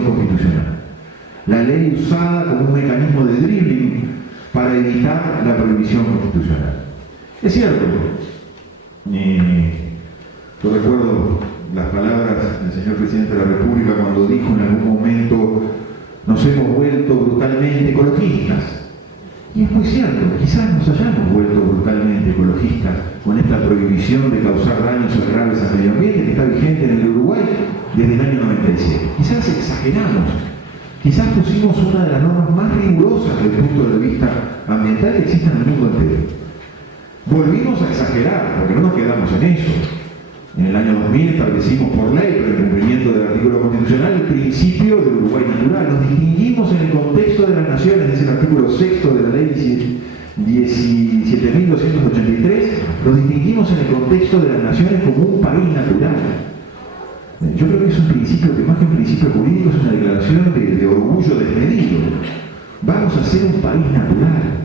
constitucional. La ley usada como un mecanismo de dribbling para evitar la prohibición constitucional. Es cierto, yo recuerdo las palabras del señor Presidente de la República cuando dijo en algún momento: nos hemos vuelto brutalmente ecologistas. Y es muy cierto, quizás nos hayamos vuelto brutalmente ecologistas con esta prohibición de causar daños graves al medio ambiente que está vigente en el Uruguay desde el año 97. Quizás exageramos, quizás pusimos una de las normas más rigurosas desde el punto de vista ambiental que existe en el mundo entero. Volvimos a exagerar, porque no nos quedamos en eso. En el año 2000 establecimos por ley, por el cumplimiento del artículo constitucional, el principio del Uruguay natural. Nos distinguimos en el contexto de las naciones, es el artículo 6 de la ley 17.283, nos distinguimos en el contexto de las naciones como un país natural. Yo creo que es un principio que más que un principio jurídico es una declaración de orgullo desmedido. Vamos a ser un país natural.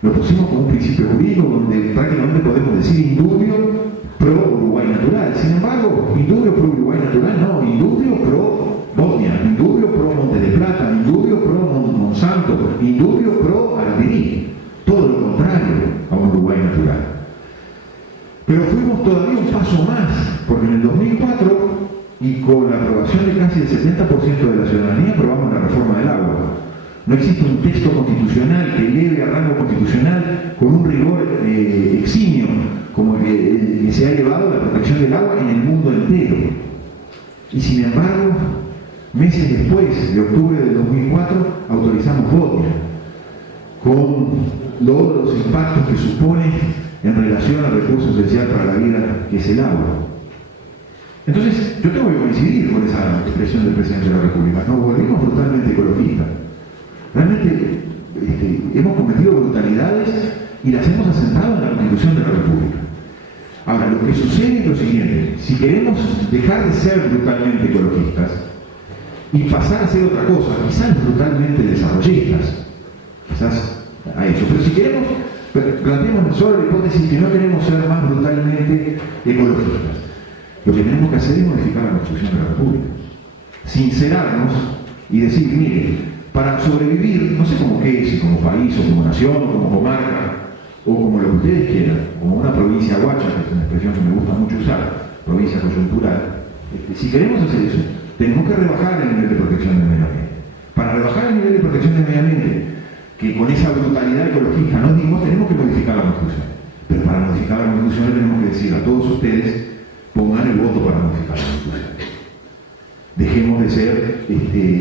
Lo pusimos como un principio jurídico donde prácticamente podemos decir indubio pro Uruguay natural. Sin embargo, indubio pro Uruguay natural no, indubio pro Bosnia, indubio pro Monte de Plata, indubio pro Monsanto, indubio pro Aratirí. Todo lo contrario a un Uruguay natural. Pero fuimos todavía un paso más, porque en el 2004, y con la aprobación de casi el 70% de la ciudadanía, aprobamos la reforma del agua. No existe un texto constitucional que eleve a rango constitucional con un rigor eximio como el que se ha elevado la protección del agua en el mundo entero. Y sin embargo, meses después de octubre del 2004, autorizamos Bosnia, con todos los impactos que supone en relación al recurso esencial para la vida, que es el agua. Entonces, yo tengo que coincidir con esa expresión del Presidente de la República. Nos volvimos brutalmente ecologistas. Realmente hemos cometido brutalidades y las hemos asentado en la Constitución de la República. Ahora, lo que sucede es lo siguiente: si queremos dejar de ser brutalmente ecologistas y pasar a ser otra cosa, quizás brutalmente desarrollistas, quizás a eso, pero si queremos, planteamos solo la hipótesis que no queremos ser más brutalmente ecologistas, lo que tenemos que hacer es modificar la Constitución de la República, sincerarnos y decir: mire, para sobrevivir, no sé cómo qué, si como país o como nación o como comarca o como lo que ustedes quieran, como una provincia guacha, que es una expresión que me gusta mucho usar, provincia coyuntural, si queremos hacer eso, tenemos que rebajar el nivel de protección del medio ambiente. Para rebajar el nivel de protección del medio ambiente, que con esa brutalidad ecologista nos dimos, tenemos que modificar la Constitución. Pero para modificar la Constitución le tenemos que decir a todos ustedes: pongan el voto para modificar la Constitución. Dejemos de ser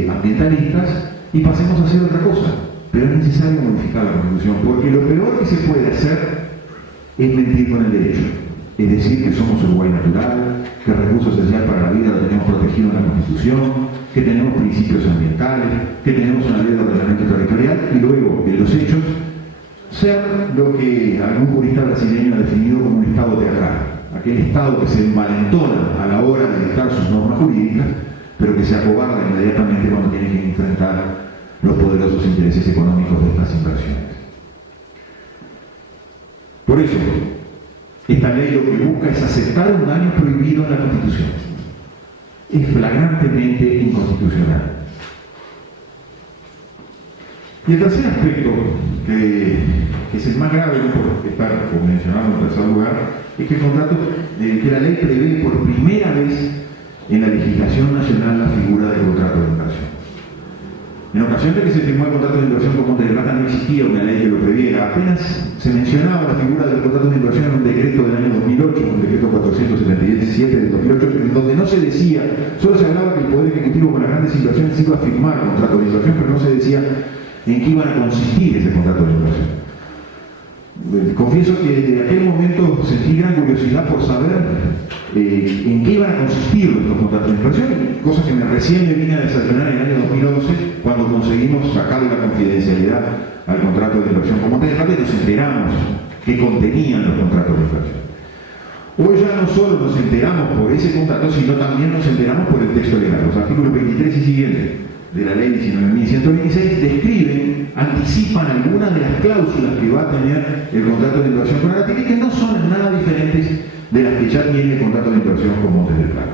ambientalistas y pasemos a hacer otra cosa. Pero es necesario modificar la Constitución, porque lo peor que se puede hacer es mentir con el derecho. Es decir, que somos Uruguay natural, que el recurso esencial para la vida lo tenemos protegido en la Constitución, que tenemos principios ambientales, que tenemos una ley de ordenamiento territorial, y luego, en los hechos, ser lo que algún jurista brasileño ha definido como un Estado teatral. Aquel Estado que se envalentona a la hora de dictar sus normas jurídicas, pero que se acobarda inmediatamente cuando tiene que enfrentar los poderosos intereses económicos de estas inversiones. Por eso, esta ley lo que busca es aceptar un daño prohibido en la Constitución. Es flagrantemente inconstitucional. Y el tercer aspecto, que es el más grave, no por estar mencionado en tercer lugar, es que el contrato, que la ley prevé por primera vez en la legislación nacional la figura del contrato de inversión. En ocasión de que se firmó el contrato de inversión con Monte de Plata no existía una ley que lo previera, apenas se mencionaba la figura del contrato de inversión en un decreto del año 2008, un decreto 477 del 2008, en donde no se decía, solo se hablaba que el Poder Ejecutivo con las grandes inversiones iba a firmar el contrato de inversión, pero no se decía en qué iban a consistir ese contrato de inversión. Confieso que desde aquel momento sentí gran curiosidad por saber en qué iban a consistir estos contratos de inversión, cosa que recién me vine a desayunar en el año 2011, cuando conseguimos sacarle la confidencialidad al contrato de inversión con Monte de Plata y nos enteramos qué contenían los contratos de inversión. Hoy ya no solo nos enteramos por ese contrato, sino también nos enteramos por el texto legal. Los artículos 23 y siguientes de la ley 19.126 describen, anticipan algunas de las cláusulas que va a tener el contrato de inversión con Aratirí, que no son nada diferentes de las que ya tiene el contrato de inversión con Montes del Plata.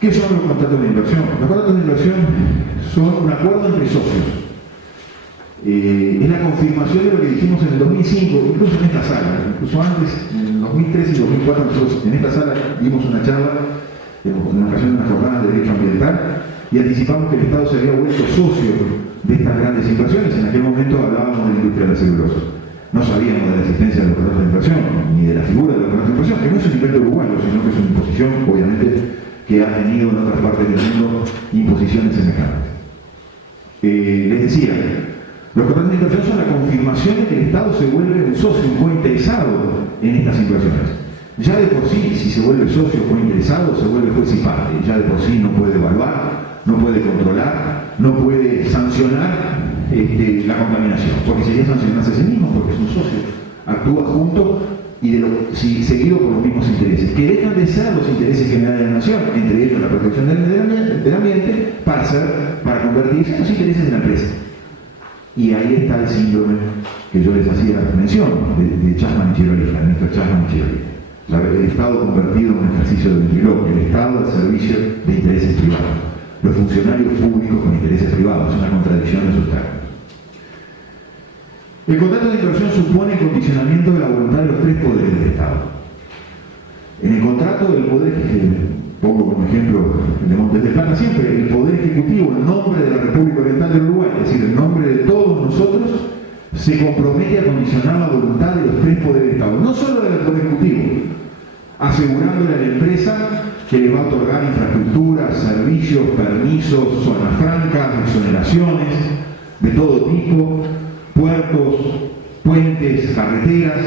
¿Qué son los contratos de inversión? Los contratos de inversión son un acuerdo entre socios. Es la confirmación de lo que dijimos en el 2005, incluso en esta sala, incluso antes, en el 2003 y 2004, nosotros en esta sala dimos una charla en ocasión de una jornada de derecho ambiental y anticipamos que el Estado se había vuelto socio de estas grandes inversiones. En aquel momento hablábamos de la industria de la celulosa. No sabíamos de la existencia de los contratos de inversión, ni de la figura de los contratos de inversión, que no es un invento uruguayo, sino que es una imposición, obviamente, que ha tenido en otras partes del mundo imposiciones semejantes. Les decía, los contratos de inversión son la confirmación de que el Estado se vuelve un socio, un cointeresado en estas inversiones. Ya de por sí, si se vuelve socio o cointeresado, se vuelve juez y parte. Ya de por sí no puede evaluar, no puede controlar, no puede sancionar la contaminación, porque sería sancionarse a sí mismo, porque es un socio. Actúa junto y seguido por los mismos intereses, que dejan de ser los intereses generales de la nación, entre ellos la protección del ambiente, para convertirse en los intereses de la empresa. Y ahí está el síndrome que yo les hacía mención, de Chasman-Michel-Oliva, el ministro Chasman-Michel-Oliva. El Estado convertido en un ejercicio de ventriloquio, el Estado al servicio de intereses privados, los funcionarios públicos con intereses privados, es una contradicción de sus términos. El contrato de inversión supone el condicionamiento de la voluntad de los tres poderes del Estado. En el contrato, el poder, pongo como ejemplo el de Montes de Plata siempre, el Poder Ejecutivo, en nombre de la República Oriental del Uruguay, es decir, en nombre de todos nosotros, se compromete a condicionar la voluntad de los tres poderes del Estado, no solo del Poder Ejecutivo, asegurándole a la empresa que le va a otorgar infraestructuras, servicios, permisos, zonas francas, exoneraciones de todo tipo, puertos, puentes, carreteras,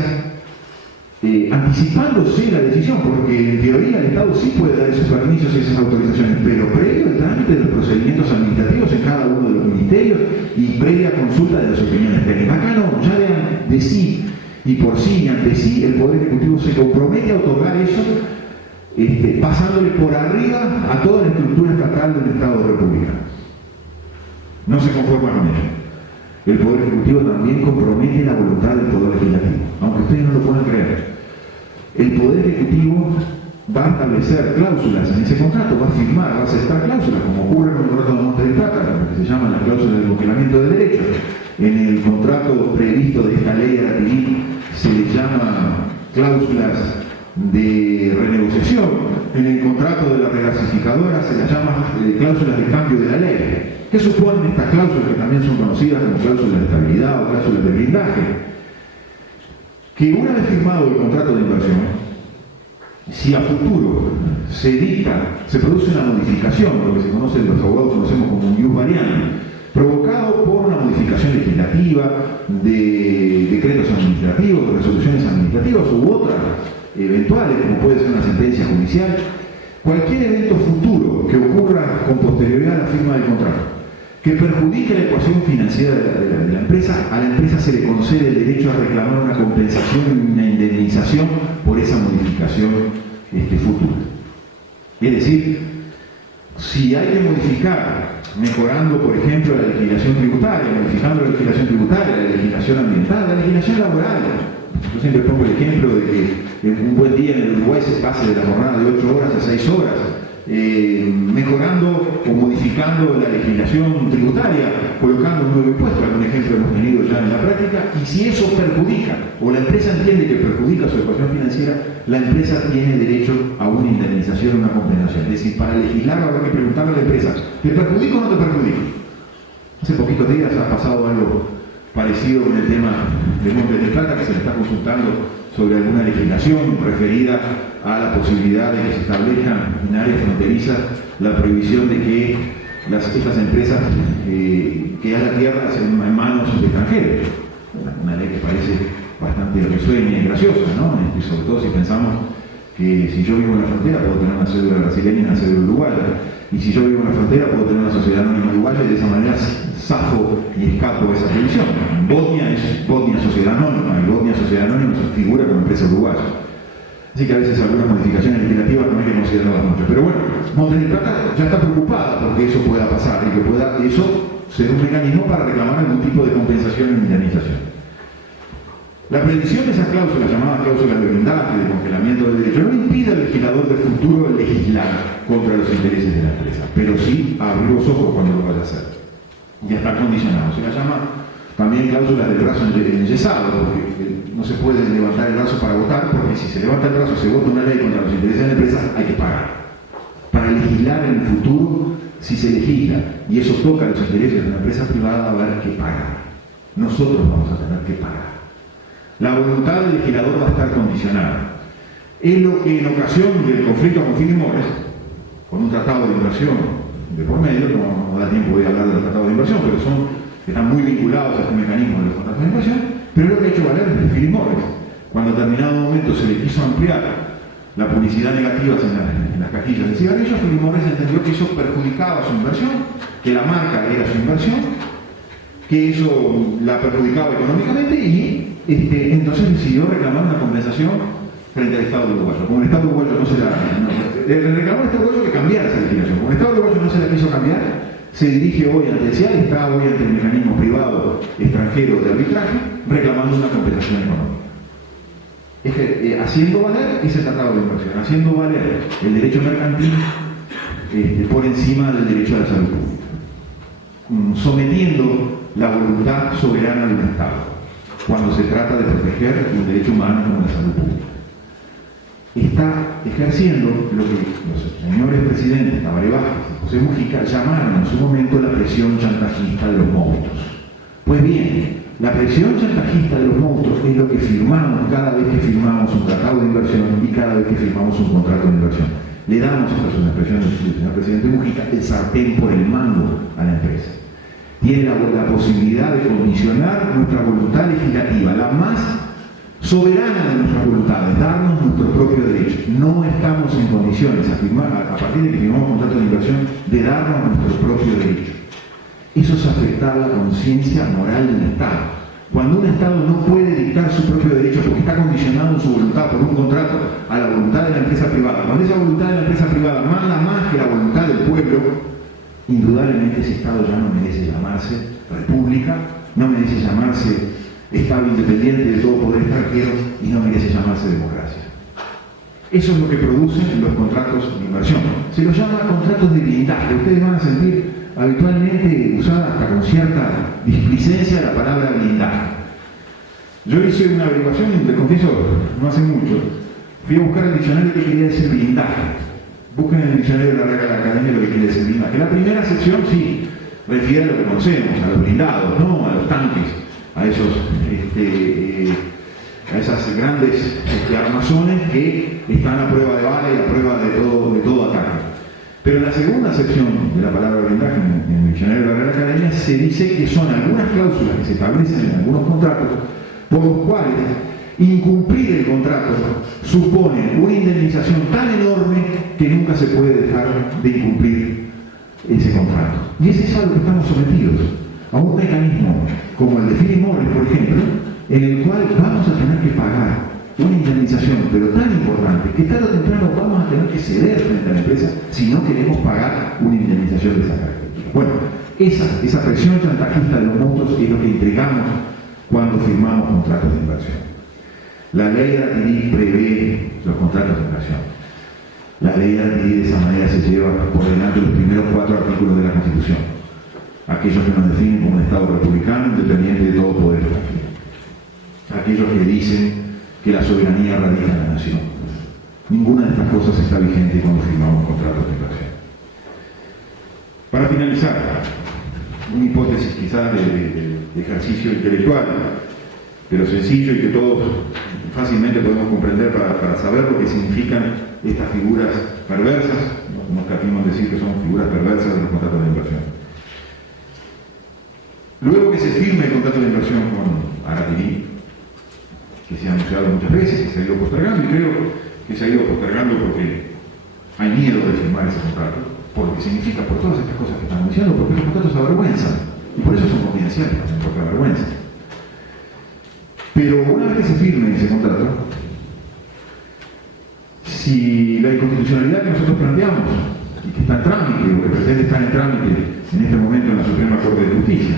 anticipándose la decisión, porque en teoría el Estado sí puede dar esos permisos y esas autorizaciones, pero previo al trámite de los procedimientos administrativos en cada uno de los ministerios y previa consulta de las opiniones técnicas. Acá no, ya de sí y por sí y ante sí el Poder Ejecutivo se compromete a otorgar eso, pasándole por arriba a toda la estructura estatal del Estado republicano. No se conforma con ello. El Poder Ejecutivo también compromete la voluntad del Poder Legislativo, aunque ustedes no lo puedan creer. El Poder Ejecutivo va a establecer cláusulas en ese contrato, va a firmar, va a aceptar cláusulas, como ocurre con el contrato de Montes de Plata, lo que se llaman las cláusulas de congelamiento de derechos. En el contrato previsto de esta ley de la TIC se le llama cláusulas de renegociación. En el contrato de la regasificadora se las llama cláusulas de cambio de la ley. ¿Qué suponen estas cláusulas, que también son conocidas como cláusulas de estabilidad o cláusulas de blindaje? Que una vez firmado el contrato de inversión, si a futuro se produce una modificación, lo que se conoce, los abogados conocemos como un ius variante, provocado por una modificación legislativa, de decretos administrativos, de resoluciones administrativas u otras eventuales, como puede ser una sentencia judicial, cualquier evento futuro que ocurra con posterioridad a la firma del contrato, que perjudique la ecuación financiera de la empresa, a la empresa se le concede el derecho a reclamar una compensación y una indemnización por esa modificación futura. Es decir, si hay que modificar, mejorando, por ejemplo, la legislación tributaria, modificando la legislación tributaria, la legislación ambiental, la legislación laboral. Yo siempre pongo el ejemplo de que un buen día en el Uruguay se pase de la jornada de 8 horas a 6 horas, mejorando o modificando la legislación tributaria, colocando un nuevo impuesto, algún ejemplo hemos tenido ya en la práctica, y si eso perjudica, o la empresa entiende que perjudica su ecuación financiera, la empresa tiene derecho a una indemnización, una compensación. Es decir, para legislar habrá que preguntarle a la empresa, ¿te perjudica o no te perjudica? Hace poquitos días ha pasado algo parecido con el tema de Montes de Plata, que se le está consultando sobre alguna legislación referida a la posibilidad de que se establezcan en áreas fronterizas la prohibición de que estas empresas que hagan tierra en manos de extranjeros. Una ley que parece bastante risueña y graciosa, ¿no? Y sobre todo si pensamos que si yo vivo en la frontera puedo tener una cédula brasileña y una cédula uruguaya, y si yo vivo en la frontera puedo tener una sociedad anónima uruguaya, y de esa manera zafo y escapo de esa prohibición. Bosnia es Bosnia Sociedad Anónima, y Bosnia Sociedad Anónima se figura como empresa uruguaya. Así que a veces algunas modificaciones legislativas no hay que considerarlas mucho. Pero bueno, Montes de Plata ya está preocupada porque eso pueda pasar y que pueda eso ser un mecanismo para reclamar algún tipo de compensación e indemnización. La previsión de esas cláusulas, llamadas cláusulas de blindaje, de congelamiento del derecho, no impide al legislador del futuro legislar contra los intereses de la empresa, pero sí abrir los ojos cuando lo vaya a hacer. Ya está condicionado. Se la llama también cláusulas del brazo enyesado, porque no se puede levantar el brazo para votar, porque si se levanta el brazo y se vota una ley contra los intereses de la empresa, hay que pagar. Para legislar en el futuro, si se legisla y eso toca los intereses de una empresa privada, va a haber que pagar. Nosotros vamos a tener que pagar. La voluntad del legislador va a estar condicionada. Es lo que en ocasión del conflicto con Philip Morris, con un tratado de inversión de por medio, no da tiempo de hablar de los tratados de inversión, pero están muy vinculados a este mecanismo de los contratos de inversión, pero es lo que ha hecho valer Philip Morris. Cuando a determinado momento se le quiso ampliar la publicidad negativa en las cajitas de cigarrillos, Philip Morris entendió que eso perjudicaba su inversión, que la marca era su inversión, que eso la perjudicaba económicamente y entonces decidió reclamar una compensación frente al Estado uruguayo. Como el Estado uruguayo no se la... reclamó al Estado uruguayo que cambiara esa legislación. Como el Estado uruguayo no se la quiso cambiar, se dirige hoy ante el CIAL, está hoy ante el mecanismo privado extranjero de arbitraje, reclamando una compensación económica. Haciendo valer ese tratado de inversión, haciendo valer el derecho mercantil por encima del derecho a la salud pública, sometiendo la voluntad soberana de un Estado cuando se trata de proteger un derecho humano como la salud pública. Está ejerciendo lo que los señores presidentes Tabaré Vázquez y José Mujica llamaron en su momento la presión chantajista de los monstruos. Pues bien, la presión chantajista de los monstruos es lo que firmamos cada vez que firmamos un tratado de inversión y cada vez que firmamos un contrato de inversión. Le damos, esta es una expresión del señor presidente Mujica, el sartén por el mango a la empresa. Tiene la posibilidad de condicionar nuestra voluntad legislativa, la más soberana de nuestras voluntades, darnos nuestro propio derecho. No estamos en condiciones a partir de que firmamos un contrato de inversión, de darnos nuestro propio derecho. Eso es afectar la conciencia moral del Estado. Cuando un Estado no puede dictar su propio derecho porque está condicionado en su voluntad por un contrato a la voluntad de la empresa privada, cuando esa voluntad de la empresa privada manda más que la voluntad del pueblo, indudablemente ese Estado ya no merece llamarse república, no merece llamarse Estado independiente de todo poder extranjero y no merece llamarse democracia. Eso es lo que producen los contratos de inversión. Se los llama contratos de blindaje. Ustedes van a sentir habitualmente usada hasta con cierta displicencia la palabra blindaje. Yo hice una averiguación, te confieso, no hace mucho. Fui a buscar el diccionario que quería decir blindaje. Busquen en el diccionario de la Real Academia lo que quiere decir blindaje. La primera sección sí refiere a lo que conocemos, a los blindados, ¿no? A los tanques, a esos a esas grandes armazones que están a prueba de bala y a prueba de todo ataque. Pero en la segunda sección de la palabra blindaje en el diccionario de la Real Academia se dice que son algunas cláusulas que se establecen en algunos contratos por los cuales incumplir el contrato supone una indemnización tan enorme que nunca se puede dejar de incumplir ese contrato. Y ese es a lo que estamos sometidos, a un mecanismo como el de Philip Morris, por ejemplo, en el cual vamos a tener que pagar una indemnización, pero tan importante, que tarde o temprano vamos a tener que ceder frente a la empresa si no queremos pagar una indemnización de esa característica. Bueno, esa presión chantajista de los monstruos es lo que entregamos cuando firmamos contratos de inversión. La ley de ATIDI prevé los contratos de inversión. La ley de ATIDI de esa manera se lleva por delante los primeros 4 artículos de la Constitución, aquellos que nos definen como un Estado republicano independiente de todo poder extranjero, aquellos que dicen que la soberanía radica en la nación. Ninguna de estas cosas está vigente cuando firmamos contratos de inversión. Para finalizar, una hipótesis quizás de ejercicio intelectual, pero sencillo y que todos fácilmente podemos comprender para saber lo que significan estas figuras perversas, no escatimos decir que son figuras perversas de los contratos de inversión. Luego que se firme el contrato de inversión con ATIDI, que se ha anunciado muchas veces, que se ha ido postergando, y creo que se ha ido postergando porque hay miedo de firmar ese contrato, por lo que significa, por todas estas cosas que están anunciando, porque los contratos avergüenzan, y por eso son confidenciales, porque avergüenzan. Pero una vez que se firme ese contrato, si la inconstitucionalidad que nosotros planteamos, y que está en trámite, o que pretende estar en trámite en este momento en la Suprema Corte de Justicia,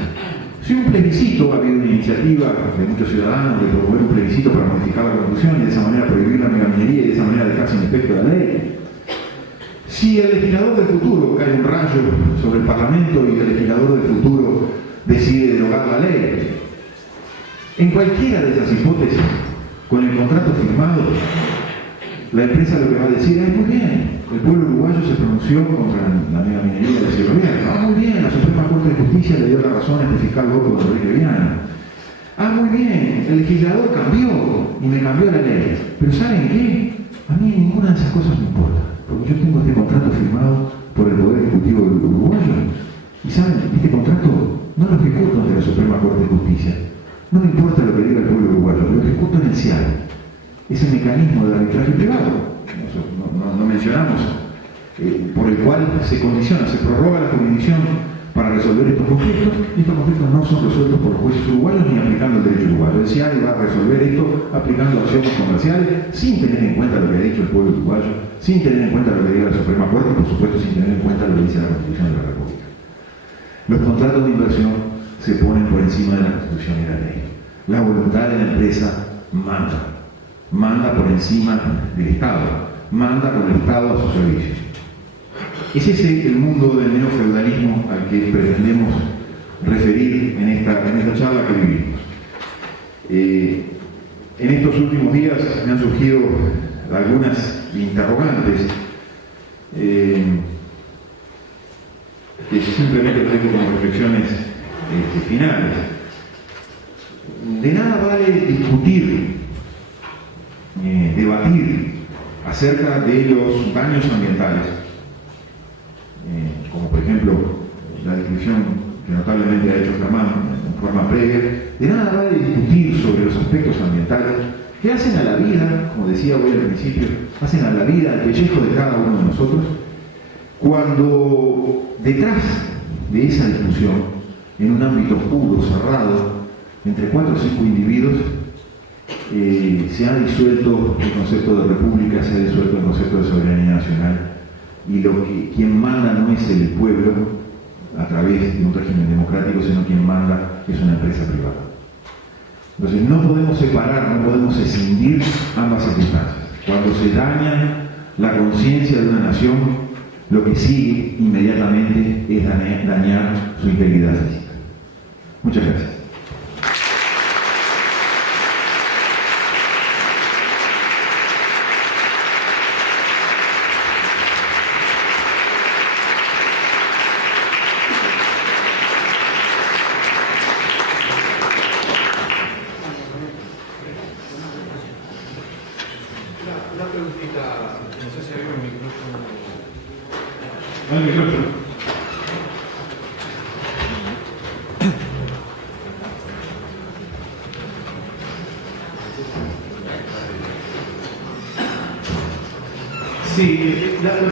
Si un plebiscito, ha habido una iniciativa de muchos ciudadanos de promover un plebiscito para modificar la Constitución y de esa manera prohibir la megaminería y de esa manera dejar sin efecto la ley. Si el legislador del futuro cae un rayo sobre el Parlamento y el legislador del futuro decide derogar la ley, en cualquiera de esas hipótesis, con el contrato firmado, la empresa lo que va a decir es: muy bien, el pueblo uruguayo se pronunció contra la megaminería del Cielo Abierto. Muy bien, la Suprema Corte de Justicia le dio la razón a este fiscal loco de Enrique Viana. Muy bien, el legislador cambió y me cambió la ley. Pero ¿saben qué? A mí ninguna de esas cosas me importa, porque yo tengo este contrato firmado por el Poder Ejecutivo uruguayo. Y ¿saben? Este contrato no lo ejecuto ante la Suprema Corte de Justicia. No me importa lo que diga el pueblo uruguayo, lo ejecuto en el CIAL. Ese mecanismo de arbitraje privado, no mencionamos, por el cual se condiciona, se prorroga la jurisdicción para resolver estos conflictos, y estos conflictos no son resueltos por los jueces uruguayos ni aplicando el derecho uruguayo. El CIAL va a resolver esto aplicando acciones comerciales sin tener en cuenta lo que ha dicho el pueblo uruguayo, sin tener en cuenta lo que diga la Suprema Corte y por supuesto sin tener en cuenta lo que dice la Constitución de la República. Los contratos de inversión se ponen por encima de la Constitución y la ley. La voluntad de la empresa manda por encima del Estado, manda con el Estado a su servicio. Es ese el mundo del neofeudalismo al que pretendemos referir en esta charla que vivimos. En estos últimos días me han surgido algunas interrogantes que simplemente traigo como reflexiones finales. De nada vale discutir, debatir acerca de los daños ambientales, como por ejemplo la descripción que notablemente ha hecho Germán en forma previa. De nada vale discutir sobre los aspectos ambientales que hacen a la vida, como decía hoy al principio, hacen a la vida, al pellejo de cada uno de nosotros, cuando detrás de esa discusión, en un ámbito oscuro, cerrado, entre 4 o 5 individuos, se ha disuelto el concepto de república, se ha disuelto el concepto de soberanía nacional, y quien manda no es el pueblo a través de un régimen democrático, sino quien manda es una empresa privada. Entonces no podemos separar, no podemos escindir ambas circunstancias. Cuando se daña la conciencia de una nación, lo que sigue inmediatamente es dañar su integridad física. Muchas gracias. Una preguntita, no sé si hay un micrófono. No hay micrófono. Sí,